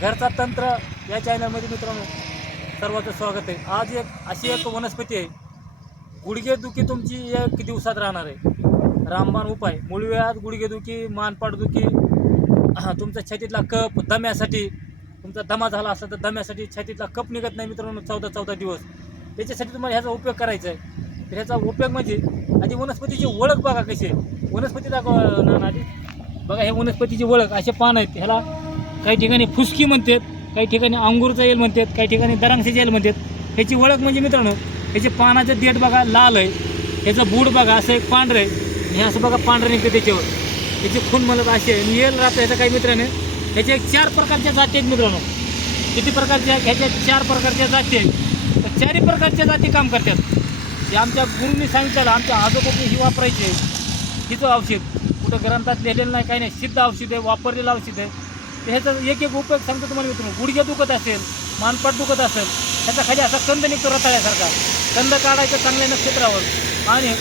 घरचा तंत्र या चॅनलमध्ये मित्रांनो सर्वांचं स्वागत आहे. आज एक अशी एक वनस्पती आहे. गुडघेदुखी तुमची एक दिवसात राहणार आहे. रामबाण उपाय. मूळव्याध गुडघेदुखी मानपाटदुखी तुमचा छातीतला कप दम्यासाठी तुमचा दमा झाला असला तर दम्यासाठी छातीतला कप निघत नाही मित्रांनो चौदा चौदा दिवस. त्याच्यासाठी तुम्हाला ह्याचा उपयोग करायचा आहे. तर ह्याचा उपयोग म्हणजे आधी वनस्पतीची ओळख बघा कशी आहे. वनस्पती दाखवा ना आधी बघा हे वनस्पतीची ओळख असे पान आहेत. ह्याला काही ठिकाणी फुसकी म्हणतात काही ठिकाणी अंगूरचा येल म्हणतात काही ठिकाणी दरांगशीचा येल म्हणतात. ह्याची ओळख म्हणजे मित्रांनो ह्याचे पानाचं देठ बघा लाल आहे. ह्याचं बूड बघा असं एक पांढरं आहे. हे असं बघा पांढरं निघतं त्याच्यावर. त्याची खून म्हणत अशी आहे. येल राहतं ह्याचं काही मित्राने ह्याच्या एक चार प्रकारच्या जाती आहेत मित्रांनो. किती प्रकारच्या ह्याच्या चार प्रकारच्या जाती आहेत. तर चारही प्रकारच्या जाती काम करतात. हे आमच्या गुरुंनी सांगितलं आमच्या आजोबांनी ही वापरायची आहे. हिचं औषध. कुठं ग्रंथात लिहिलेलं नाही काही नाही. सिद्ध औषध आहे वापरलेलं औषध आहे. ह्याचा एक एक उपयोग सांगतो तुम्हाला मित्रांनो. गुडघे दुखत असेल मानपाट दुखत असेल त्याचा खाली असा कंद निघतो रताळ्यासारखा. कंद काढायचा चांगल्या नक्षत्रावर. आणि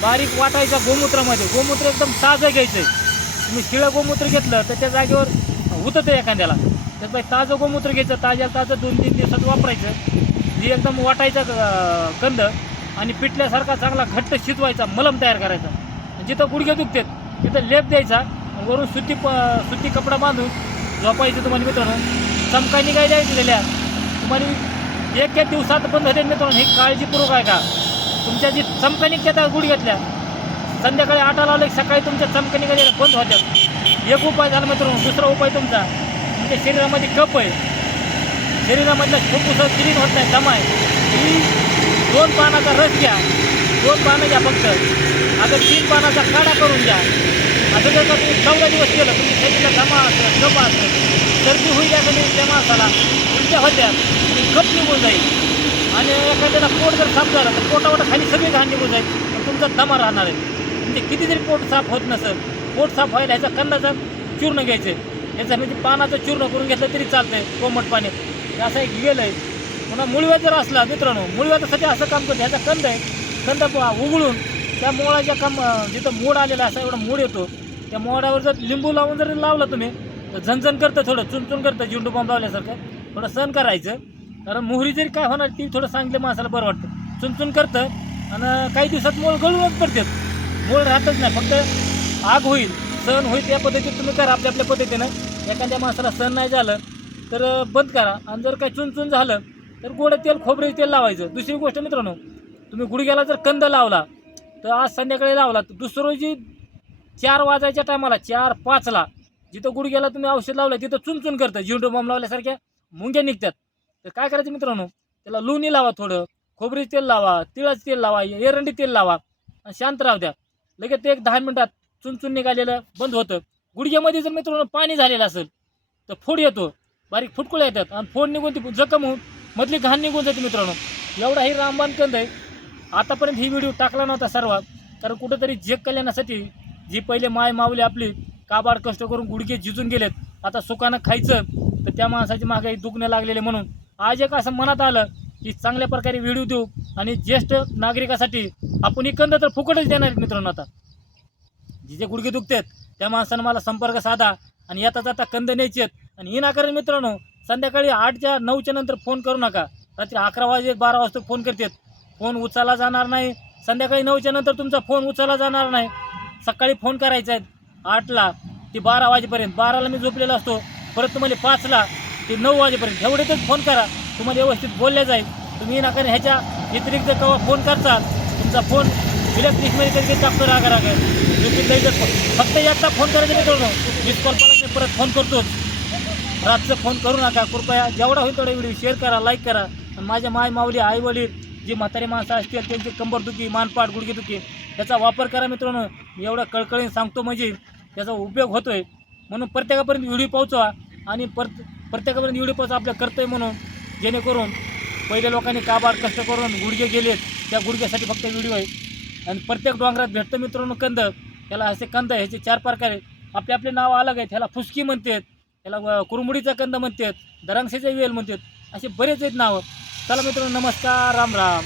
बारीक वाटायचा गोमूत्रामध्ये. गोमूत्र एकदम ताजं घ्यायचं आहे तुम्ही शिळं गोमूत्र घेतलं तर त्या जागेवर होतं ते एखाद्याला बाई ताजं गोमूत्र घ्यायचं. ताज्याला ताजं दोन तीन दिवसात वापरायचं. जी एकदम वाटायचा कंद. आणि पिटल्यासारखा चांगला घट्ट शिजवायचा मलम तयार करायचा. जिथं गुडघे दुखतात तिथं लेप द्यायचा. वरून सुती प सुती कपडा बांधून झोपायचं तुम्हाला मित्रांनो. चमकांनी काय द्यायची दिलेल्या तुम्हाला एक एक दिवसात बंद होते मित्रांनो ही काळजीपूर्वक आहे का तुमच्या जी चमकणी त्या गुढी घेतल्या संध्याकाळी आठा लावले की सकाळी तुमच्या चमका निघालेल्या बंद होत्या. एक उपाय झाला मित्रांनो दुसरा उपाय तुमचा. तुमच्या शरीरामध्ये कप आहे. शरीरामधलं फुफ्फुस क्लीन होत नाही दमा आहे. ही दोन पानाचा रस घ्या. दोन पानं घ्या फक्त. आता तीन पानाचा काढा करून घ्या. असं जर का तुम्ही चौदा दिवस केलं तुम्ही शरीराला जमा असलं जमा असलं सर्दी होईल एखादी त्या माणसाला उलट्या होत्या ती कप निघून जाईल. आणि एखाद्याला पोट जर साफ झालं तर पोटावर खाली सगळी घाण निघून जाईल. पण तुमचा दमा राहणार आहे. म्हणजे किती जरी पोट साफ होत नसेल पोट साफ व्हायला ह्याचा कंदाचा चूर्ण घ्यायचं. ह्याचा म्हणजे पानाचं चूर्ण करून घेतलं तरी चालतंय कोमट पाणी. असं एक गेलं आहे पुन्हा मुळव्या जर असला मित्रांनो मुळव्यासाठी असं काम करतो ह्याचा कंद आहे. कंद उघडून त्या मोळाच्या कम जिथं मोड आलेला असा एवढा मोड येतो त्या मोडावर जर लिंबू लावून जर लावलं तुम्ही तर झणझण करतं थोडं चुनचुन करतं झेंडू बॉम्ब लावल्यासारखं. थोडं सहन करायचं. कारण मोहरी जरी काय होणार ती थोडं सांगितलं माणसाला बरं वाटतं. चुनचुन करतं आणि काही दिवसात मोळ गळूनच पडतात. मोळ राहतच नाही. फक्त आग होईल सहन होईल त्या पद्धतीत तुम्ही करा आपल्या आपल्या पद्धतीनं. एखाद्या माणसाला सहन नाही झालं तर बंद करा. आणि जर काही चुनचुन झालं तर गोडं तेल खोबरे तेल लावायचं. दुसरी गोष्ट मित्रांनो तुम्ही गुडघ्याला जर कंद लावला तर आज संध्याकाळी लावला. तर दुसरं रोजी चार वाजायच्या टायमाला चार पाचला जिथं गुडघ्याला तुम्ही औषध लावलं तिथं चुनचुन करतं झिंडू बॉम्ब लावल्यासारख्या मुंग्या निघतात. तर काय करायचं मित्रांनो? त्याला लोणी लावा थोडं खोबरी तेल लावा तिळाचं तेल लावा एरंडी तेल लावा आणि शांत राहू द्या. लगेच ते एक दहा मिनटात चुनचुन निघालेलं बंद होतं. गुडघ्यामध्ये जर मित्रांनो पाणी झालेलं असेल तर फोड येतो. बारीक फुटकुळ्या येतात. आणि फोड निघून ती जखम होऊन मधली घाण निघून जाते मित्रांनो. एवढा ही रामबाण कंद आहे. आतापर्यंत ही व्हिडिओ टाकला नव्हता सर्वात. कारण कुठंतरी जग कल्याणासाठी जी पहिले माय मावली आपली काबाड कष्ट करून गुडघे झिजून गेलेत आता सुखानं खायचं तर त्या माणसाची मागे दुखणं लागलेले म्हणून. आज एक असं मनात आलं की चांगल्या प्रकारे व्हिडिओ देऊ आणि ज्येष्ठ नागरिकासाठी आपण ही तर फुकटच देणार आहेत मित्रांनो आता. जे गुडघे दुखतात त्या माणसानं मला संपर्क साधा आणि येता जाता कंद न्यायचे आणि ही नाकारण मित्रांनो संध्याकाळी आठच्या नऊच्या नंतर फोन करू नका. रात्री अकरा वाजे बारा वाजता फोन करतात. फोन उचलला जाणार नाही. संध्याकाळी नऊच्या नंतर तुमचा फोन उचलला जाणार नाही. सकाळी फोन करायचा आहे. आठला ते बारा वाजेपर्यंत. बाराला मी झोपलेला असतो. परत तुम्हाला पाचला ते नऊ वाजेपर्यंत. एवढ्यातच फोन करा. तुम्हाला व्यवस्थित बोलले जाईल. तुम्ही नाकाने ह्याच्या व्यतिरिक्त केव्हा फोन करता तुमचा फोन इलेक्ट्रिकमध्ये तरी टाकतो रागा रागा झोपीत नाही फक्त याचा फोन करायचा मित्रांनो मिस कॉल मी परत फोन करतोच रातचं फोन करू नका. कृपया जेवढा होईल तेवढा व्हिडिओ शेअर करा लाईक करा. आणि माझ्या माय माऊली आई वडील जे म्हातारी माणसं असतील त्यांची कंबरदुखी मानपाट गुडघेदुखी त्याचा वापर करा मित्रांनो. मी एवढा कळकळीने सांगतो म्हणजे त्याचा उपयोग होतोय. म्हणून प्रत्येकापर्यंत व्हिडिओ पोहोचवा आणि परत प्रत्येकापर्यंत व्हिडिओ पोहोचवा आपलं कर्तव्य म्हणून. जेणेकरून पहिल्या लोकांनी काबाड कष्ट करून गुडघे गेलेत त्या गुडघ्यासाठी फक्त व्हिडिओ आहे. आणि प्रत्येक डोंगरात भेटतं मित्रांनो कंद. त्याला असे कंद ह्याचे चार प्रकार आहेत. आपले आपले नाव अलग आहेत. ह्याला फुसकी म्हणतात त्याला कुरमुडीचा कंद म्हणतात दरांगसेचा वेल म्हणतात. असे बरेच आहेत नावं. चला मित्रांनो नमस्कार राम राम.